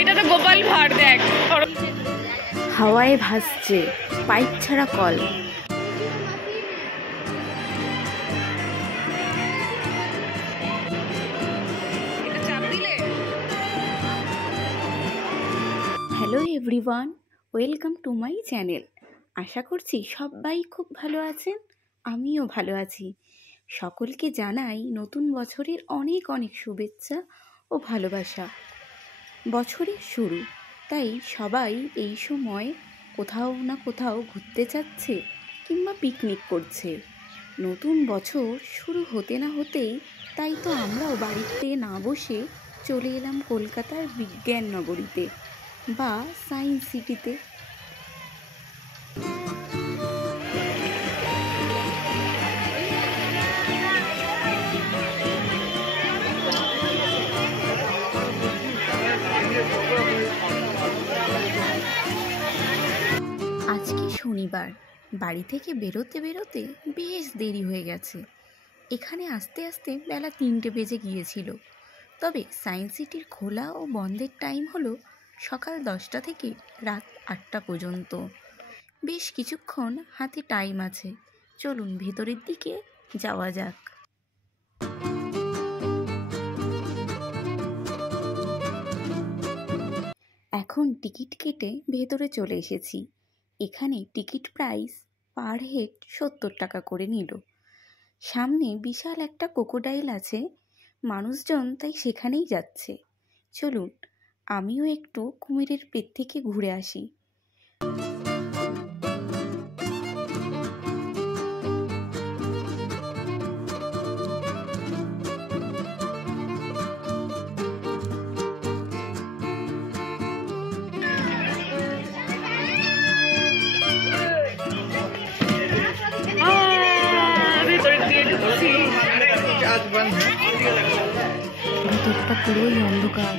এটা তো গোপাল ভাঁড়, দেখ হাওয়ায় ভাসছে পাইপ ছাড়া কল। Hello everyone, welcome to my channel. আশা করছি সবাই খুব ভালো আছেন, আমিও ভালো আছি। সকলকে জানাই নতুন বছরের অনেক অনেক শুভেচ্ছা ও ভালোবাসা। বছরের শুরু, তাই সবাই এই সময় কোথাও না কোথাও ঘুরতে যাচ্ছে কিংবা পিকনিক করছে। নতুন বছর শুরু হতে না হতেই তাই তো আমরাও বাড়িতে না বসে চলে এলাম কলকাতার বিজ্ঞান নগরীতে বা সায়েন্স সিটিতে। আজকে শনিবার, বাড়ি থেকে বেরোতে বেরোতে বেশ দেরি হয়ে গেছে। এখানে আসতে আসতে বেলা 3টে বেজে গিয়েছিল। তবে সায়েন্স সিটির খোলা ও বন্ধের টাইম হলো সকাল 10টা থেকে রাত 8টা পর্যন্ত। বেশ কিছুক্ষণ হাতে টাইম আছে, চলুন ভেতরের দিকে যাওয়া যাক। এখন টিকিট কেটে ভেতরে চলে এসেছি। এখানে টিকিট প্রাইস পার হেড 70 টাকা করে নিল। সামনে বিশাল একটা ক্রোকোডাইল আছে, মানুষজন তাই সেখানেই যাচ্ছে। চলুন আমিও একটু কুমিরের পেট থেকে ঘুরে আসি। ভেতরটা পুরোই অন্ধকার।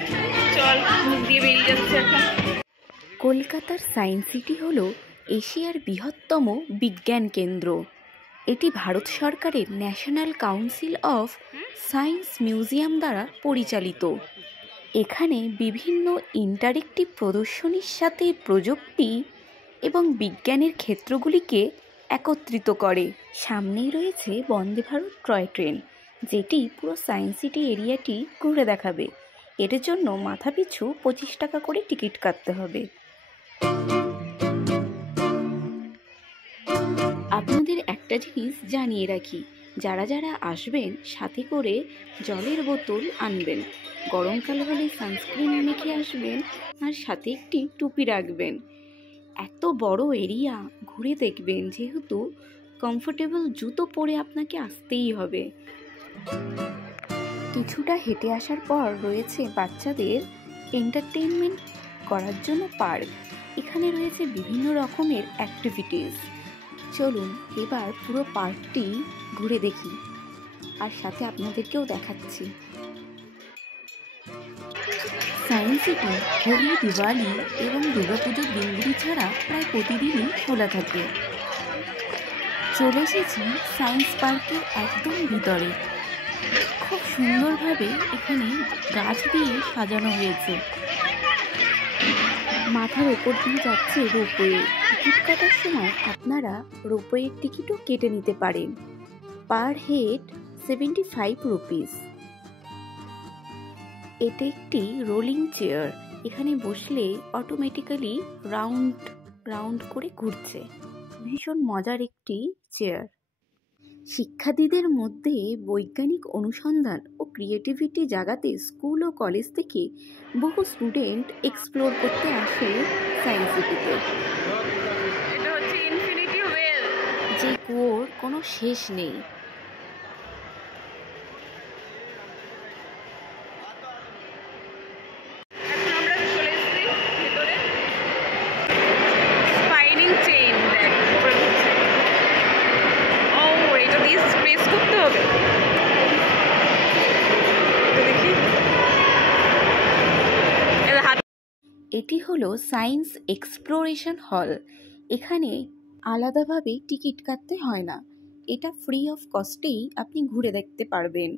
চল মুখ দিয়ে বেরিয়ে যাচ্ছে এখন। কলকাতার সায়েন্স সিটি হলো এশিয়ার বৃহত্তম বিজ্ঞান কেন্দ্র। এটি ভারত সরকারের national council of science museum দ্বারা পরিচালিত। এখানে বিভিন্ন ইন্টারেক্টিভ প্রদর্শনীর সাথে প্রযুক্তি এবং বিজ্ঞানের ক্ষেত্রগুলিকে একত্রিত করে। সামনেই রয়েছে বন্দে ভারত টয় ট্রেন, যেটি পুরো সায়েন্স সিটি এরিয়াটি ঘুরে দেখাবে। এর জন্য মাথাপিছু 25 টাকা করে টিকিট কাটতে হবে। আপনাদের একটা জিনিস জানিয়ে রাখি, যারা যারা আসবেন সাথে করে জলের বোতল আনবেন, গরমকাল হলে সানস্ক্রিন মেখে আসবেন, আর সাথে একটি টুপি রাখবেন। এত বড় এরিয়া ঘুরে দেখবেন, যেহেতু কমফোর্টেবল জুতো পরে আপনাকে আসতেই হবে। কিছুটা হেঁটে আসার পর রয়েছে বাচ্চাদের এন্টারটেইনমেন্ট করার জন্য পার্ক। এখানে রয়েছে বিভিন্ন রকমের অ্যাক্টিভিটিস। চলুন এবার পুরো পার্কটি ঘুরে দেখি, আর সাথে আপনাদেরকেও দেখাচ্ছি। সায়েন্স সিটি হোলি, দিওয়ালি এবং দুর্গাপুজোর দিনগুলি ছাড়া প্রায় প্রতিদিনই খোলা থাকে। চলে এসেছি সায়েন্স পার্কের একদম ভিতরে। খুব সুন্দরভাবে এখানে গাছ দিয়ে সাজানো হয়েছে। মাথার ওপর দিয়ে যাচ্ছে রোপওয়ে। টিকিট কাটার সময় আপনারা রোপওয়ের টিকিটও কেটে নিতে পারেন। Per head 75 rupees. এটা একটি রোলিং চেয়ার, এখানে বসলে অটোমেটিক্যালি রাউন্ড করে ঘুরছে। ভীষণ মজার একটি চেয়ার। শিক্ষার্থীদের মধ্যে বৈজ্ঞানিক অনুসন্ধান ও ক্রিয়েটিভিটি জাগাতে স্কুল ও কলেজ থেকে বহু স্টুডেন্ট এক্সপ্লোর করতে আসে সায়েন্স সিটিতে। এটা হচ্ছে ইনফিনিটি ওয়েল, যে কুয়োর কোনো শেষ নেই। এটি হলো সায়েন্স এক্সপ্লোরেশন হল। এখানে আলাদাভাবে টিকিট কাটতে হয় না, এটা ফ্রি অফ কস্টেই আপনি ঘুরে দেখতে পারবেন।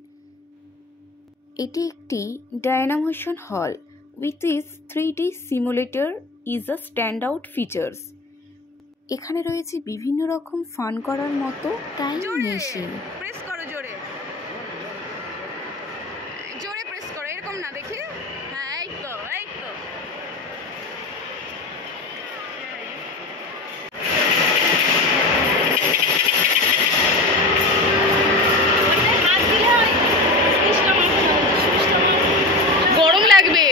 এটি একটি ডায়নামোশন হল with is 3D simulator is a stand out features. এখানে রয়েছে বিভিন্ন রকম ফান করার মতো টাইম মেশিন। প্রেস করো জোরে, জোরে প্রেস করো, এরকম না দেখি। হ্যাঁ এই তো, এই তো। গরম লাগবে,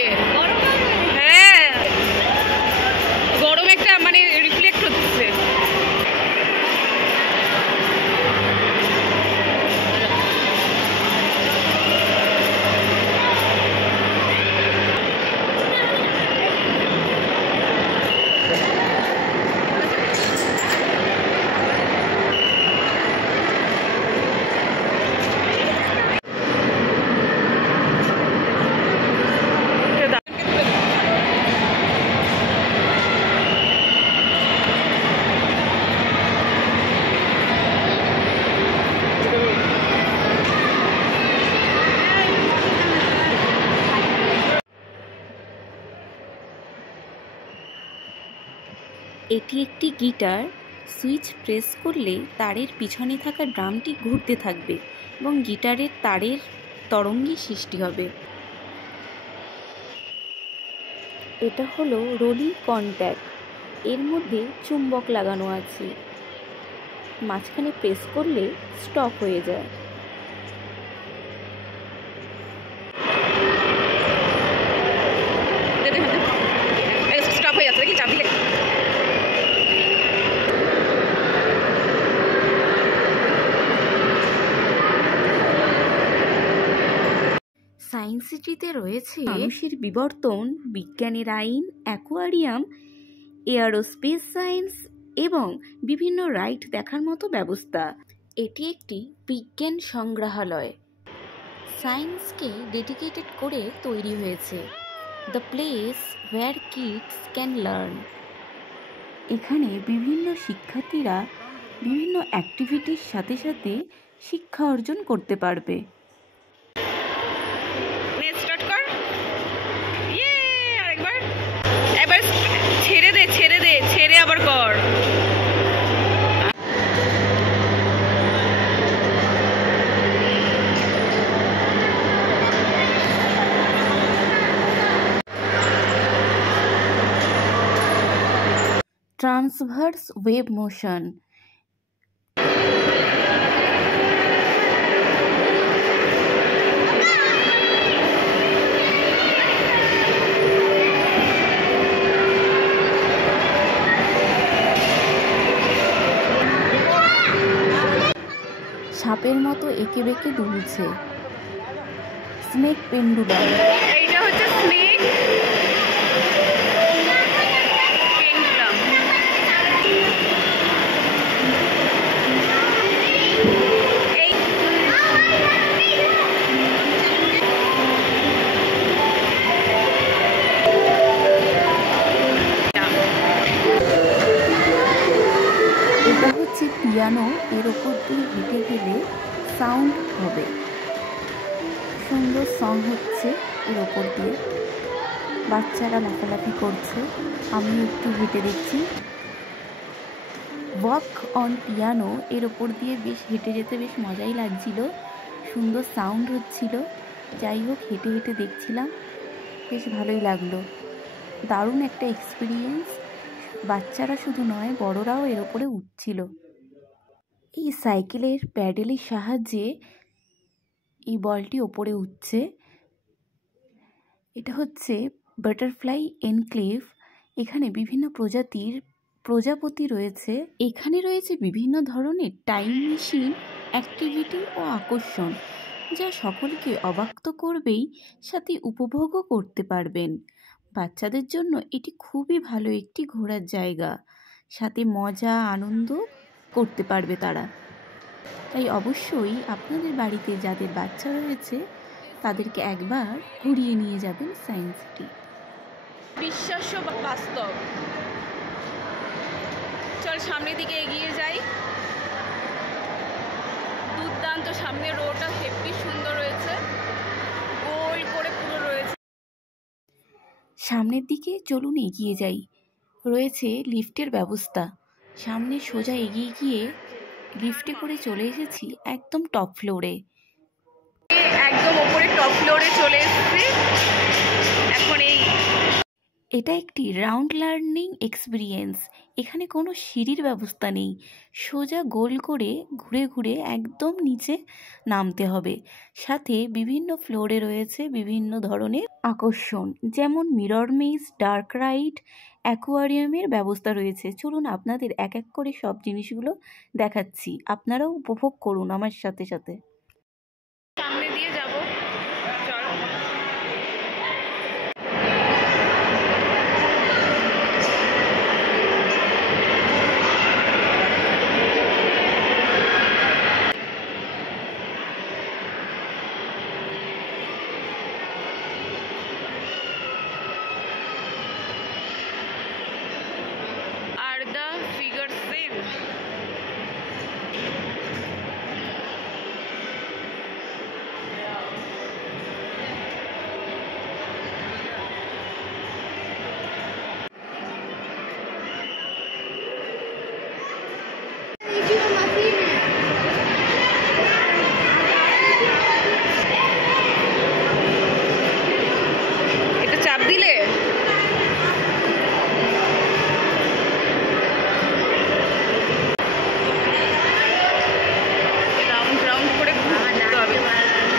হ্যাঁ গরম একটা মানে রিফ্লেক্ট হচ্ছে। এটি একটি গিটার। সুইচ প্রেস করলে তারের পিছনে থাকা ড্রামটি ঘুরতে থাকবে এবং গিটারের তারের তরঙ্গের সৃষ্টি হবে। এটা হলো রোলিং কন্ট্যাক্ট। এর মধ্যে চুম্বক লাগানো আছে, মাঝখানে প্রেস করলে স্টপ হয়ে যায়। স্টপ হয়ে যাচ্ছে, দেখি চাপ দিলে। সায়েন্স সিটিতে রয়েছে মানুষের বিবর্তন, বিজ্ঞানের আইন, অ্যাকোয়ারিয়াম, এয়ারোস্পেস সায়েন্স এবং বিভিন্ন রাইড দেখার মতো ব্যবস্থা। এটি একটি বিজ্ঞান সংগ্রহালয়, সায়েন্সকে ডেডিকেটেড করে তৈরি হয়েছে। The place where kids can learn. এখানে বিভিন্ন শিক্ষার্থীরা বিভিন্ন অ্যাক্টিভিটির সাথে সাথে শিক্ষা অর্জন করতে পারবে। এবার ছেড়ে দে, ছেড়ে দে, ছেড়ে আবার কর। Transverse wave motion. সাপের মতো এঁকে বেঁকে দুলছে। Snake pendulum. এইটা হচ্ছে স্নেক পেন্ডুলাম। এটা হচ্ছে পিয়ানো, এর ওপর দিয়ে হেঁটে গেলে সাউন্ড হবে। সুন্দর সং হচ্ছে এর ওপর দিয়ে, বাচ্চারা লাফালাফি করছে, আমি একটু হেঁটে দেখছি। ওয়াক অন পিয়ানো, এর ওপর দিয়ে বেশ হেঁটে যেতে বেশ মজাই লাগছিল, সুন্দর সাউন্ড হচ্ছিল। যাই হোক, হেঁটে হেঁটে দেখছিলাম, বেশ ভালোই লাগলো। দারুণ একটা এক্সপিরিয়েন্স। বাচ্চারা শুধু নয়, বড়রাও এর ওপরে উঠছিল। এই সাইকেলের প্যাডেলের সাহায্যে এই বলটি ওপরে উঠছে। এটা হচ্ছে বাটারফ্লাই এনক্লেভ। এখানে বিভিন্ন প্রজাতির প্রজাপতি রয়েছে। এখানে রয়েছে বিভিন্ন ধরনের টাইম মেশিন, অ্যাক্টিভিটি ও আকর্ষণ, যা সকলকে অবাক তো করবেই, সাথে উপভোগও করতে পারবেন। বাচ্চাদের জন্য এটি খুবই ভালো একটি ঘোরার জায়গা, সাথে মজা আনন্দ করতে পারবে তারা। তাই অবশ্যই আপনাদের বাড়িতে যাদের বাচ্চা রয়েছে তাদেরকে একবার ঘুরিয়ে নিয়ে যাবেন সায়েন্স সিটি। বিশ্বাস্য বাস্তব। চল সামনের দিকে এগিয়ে যাই। দুর্দান্ত, সামনের রোডটা হেব্বি সুন্দর রয়েছে, গোল করে পুরো রয়েছে। সামনের দিকে চলুন এগিয়ে যাই। রয়েছে লিফটের ব্যবস্থা। সামনে সোজা এগিয়ে গিয়ে লিফটে করে চলে এসেছি একদম টপ ফ্লোরে। একদম ওপরে টপ ফ্লোরে চলে এসেছি এখন। এটা একটি রাউন্ড লার্নিং এক্সপিরিয়েন্স। এখানে কোনো সিঁড়ির ব্যবস্থা নেই, সোজা গোল করে ঘুরে ঘুরে একদম নিচে নামতে হবে। সাথে বিভিন্ন ফ্লোরে রয়েছে বিভিন্ন ধরনের আকর্ষণ, যেমন মিরর মেজ, ডার্ক রাইড, অ্যাকোয়ারিয়ামের ব্যবস্থা রয়েছে। চলুন আপনাদের এক এক করে সব জিনিসগুলো দেখাচ্ছি, আপনারাও উপভোগ করুন আমার সাথে সাথে। সামনে দিয়ে যাব, চল। Are the figure same. এটা চাপ দিলে রাউন্ড রাউন্ড করে ঘুরতে হবে।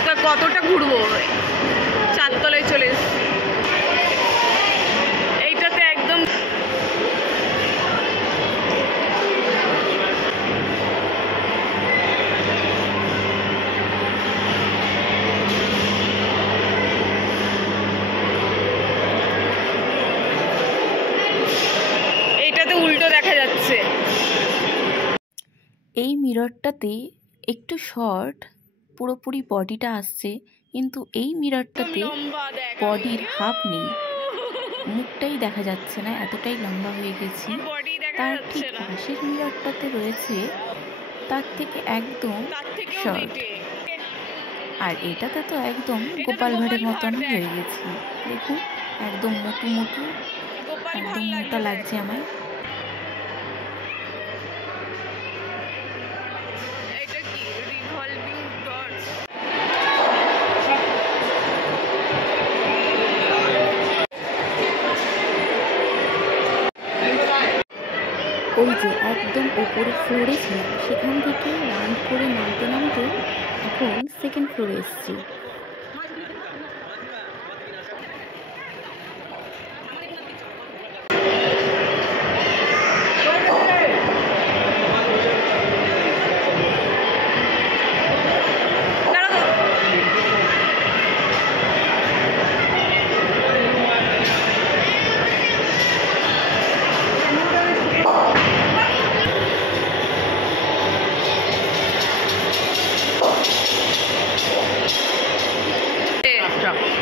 তা কতটা ঘুরবো? চারতলায় চলে এসেছি। এইটাতে একদম এইটাতে উল্টো দেখা যাচ্ছে। এই মিররটাতে একটু শর্ট পুরোপুরি বডিটা আসছে, কিন্তু এই মিররটাতে লম্বা দেখ, বডির হাফ নেই, মুখটাই দেখা যাচ্ছে না, এতটাই লম্বা হয়ে গেছি। বডি দেখা তার যাচ্ছে ঠিক না, পাশের মিররটাতে রয়েছে তার থেকে একদম তার থেকেও শর্ট। বেটে। আর এটাতে তো একদম গোপাল ভাঁড়ের মতন ভাঁড় দেখ। হয়ে গেছি। দেখুন একদম মোটু মোটু, গোপাল একদম ভাঁড় মোটা লাগছে। লাগছে আমায়। এটা কি রিভলভিং ডটস? ওই যে একদম ওপরে ফ্লোরে ছিলাম, সেখান থেকে রাউন্ড করে নামতে নামতে এখন সেকেন্ড ফ্লোরে এসেছি।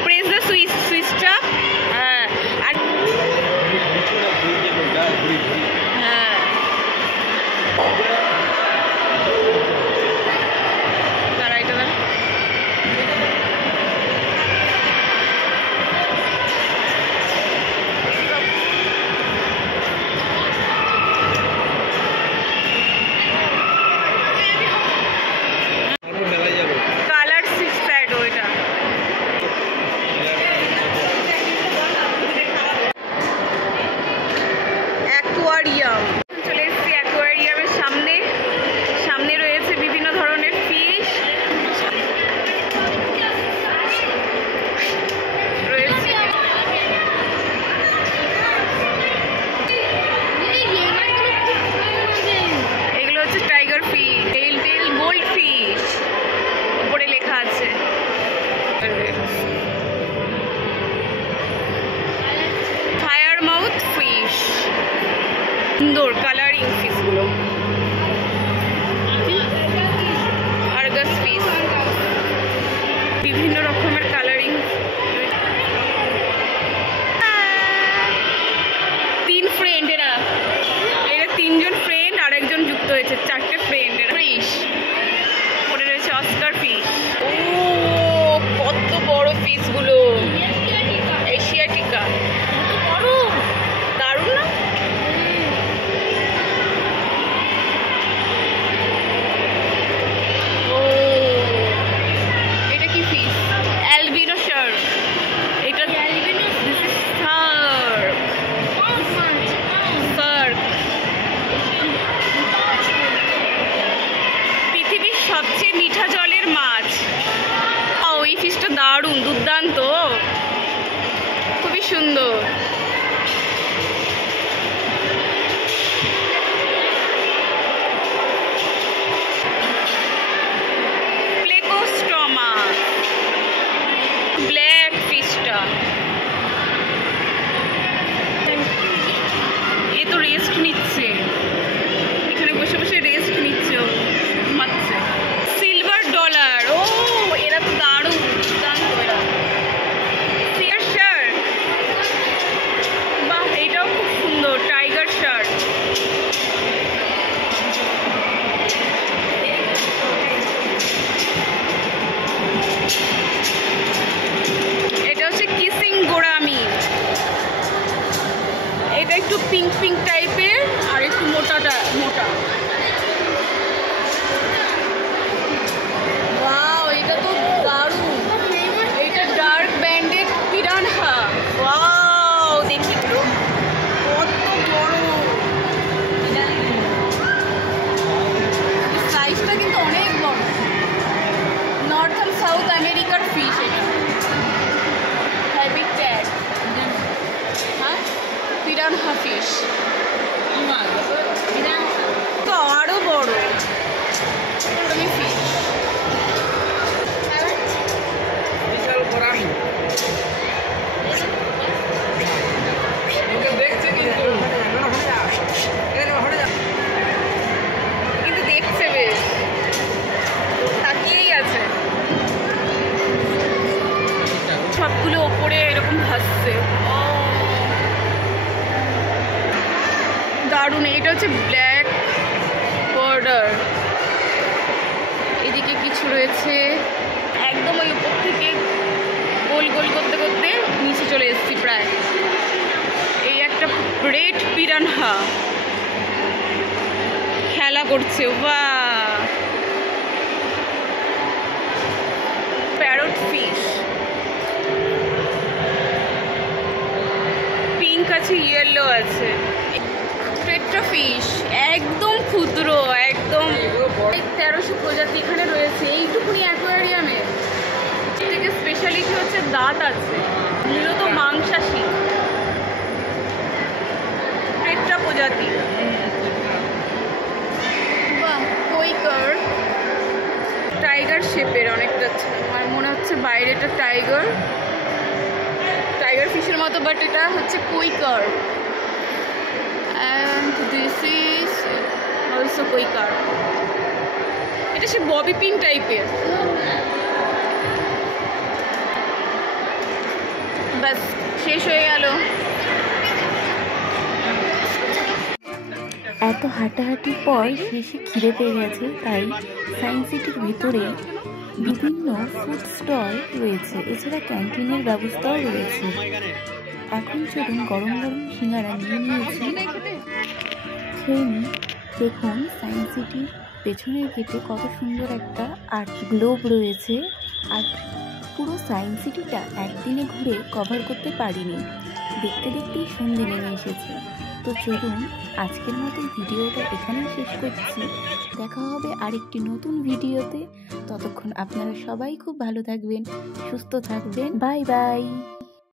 Press the switch up. হ্যাঁ, আর হ্যাঁ, দাঁড়া এটা দাঁড়া। কালার সিক্স প্যাড ওইটা। অ্যাকোয়ারিয়াম চলে এসেছি। অ্যাকোয়ারিয়ামের সামনে সামনে রয়েছে বিভিন্ন ধরনের ফিশ রয়েছে। এগুলো হচ্ছে টাইগার ফিশ, টেল টেল গোল্ড ফিশ, উপরে লেখা আছে। ফায়ার মাউথ ফিশ, সুন্দর কালারিং ফিশগুলো। আর্গাস ফিশ, বিভিন্ন রকমের কালারিং। পিসগুলো, এশিয়াটিকা বড়, দারুণ না? ও এটা কি ফিস? Albino Shark. এটা পৃথিবীর সবচেয়ে মিঠা জলের মাছ। ওই ফিশটা দারুণ, দুর্দান্ত, খুবই সুন্দর। প্লেকোস্টমা, ব্ল্যাক ফিশটা। এ তো রেস্ট নিচ্ছে, এখানে বসে বসে রেস্ট নিচ্ছে, ও ঘুমাচ্ছে। সিলভার ডলার, ও এরা তো দারুণ, দুর্দান্ত এরা। সিয়ার শার্ক, বাহ এটাও খুব সুন্দর। টাইগার শার্ক, এটা হচ্ছে কিসিং গোরামি। এটা একটু পিঙ্ক পিঙ্ক টাইপের আর একটু মোটা। ওয়াও এটা তো দারুণ। এটা ডার্ক ব্যান্ডেড পিরানহা। ওয়াও দেখি একটু কত বড়, সাইজটা কিন্তু অনেক বড়। নর্থ অ্যান্ড সাউথ আমেরিকার ফিশ এটা। হ্যাবিট্যাট, হ্যাঁ পিরানহা ফিশ, তো আরো বড় তুমি ফিশ। কিন্তু দেখছে বেশ, তাকিয়েই আছে। সবগুলো ওপরে এরকম ভাসছে, দারুণ। এটা হচ্ছে ব্ল্যাক বর্ডার, এদিকে কিছু রয়েছে। একদম ওই উপর থেকে গোল গোল করতে করতে নিচে চলে এসেছি প্রায়। এই একটা রেড পিরানহা খেলা করছে, বাহ। প্যারট ফিশ, পিঙ্ক আছে, ইয়েলো আছে। টেট্রা ফিশ একদম ক্ষুদ্র, একদম 1300 প্রজাতি এখানে রয়েছে এইটুকুনি অ্যাকোয়ারিয়ামে। থেকে স্পেশালিটি হচ্ছে দাঁত আছে, মূলত মাংসাশী। টেট্রা প্রজাতি, বাহ। কুইকার টাইগার শেপের অনেকটা, আমার মনে হচ্ছে বাইরেটা টাইগার ফিশের মতো, বাট এটা হচ্ছে quicker. And this is also quicker. এটা সে ববি পিন টাইপের। বাস শেষ হয়ে গেল। এত হাঁটাহাঁটির পর শেষে খিদে পেয়ে গেছে, তাই সায়েন্স সিটির ভিতরে বিভিন্ন ফুড স্টল রয়েছে, এছাড়া ক্যান্টিনের ব্যবস্থাও রয়েছে। এখন চলুন গরম গরম সিঙ্গারা নিয়ে নিয়েছি, খেয়ে নিই। দেখুন সায়েন্স সিটির পেছনের গেটে কত সুন্দর একটা আর্ট গ্লোব রয়েছে। আর পুরো সায়েন্স সিটিটা একদিনে ঘুরে কভার করতে পারিনি, দেখতে দেখতেই সন্ধে নেমে এসেছে। তো চলুন আজকের মতো ভিডিওটা এখানেই শেষ করছি। দেখা হবে আরেকটি নতুন ভিডিওতে। ততক্ষণ আপনারা সবাই খুব ভালো থাকবেন, সুস্থ থাকবেন। Bye bye.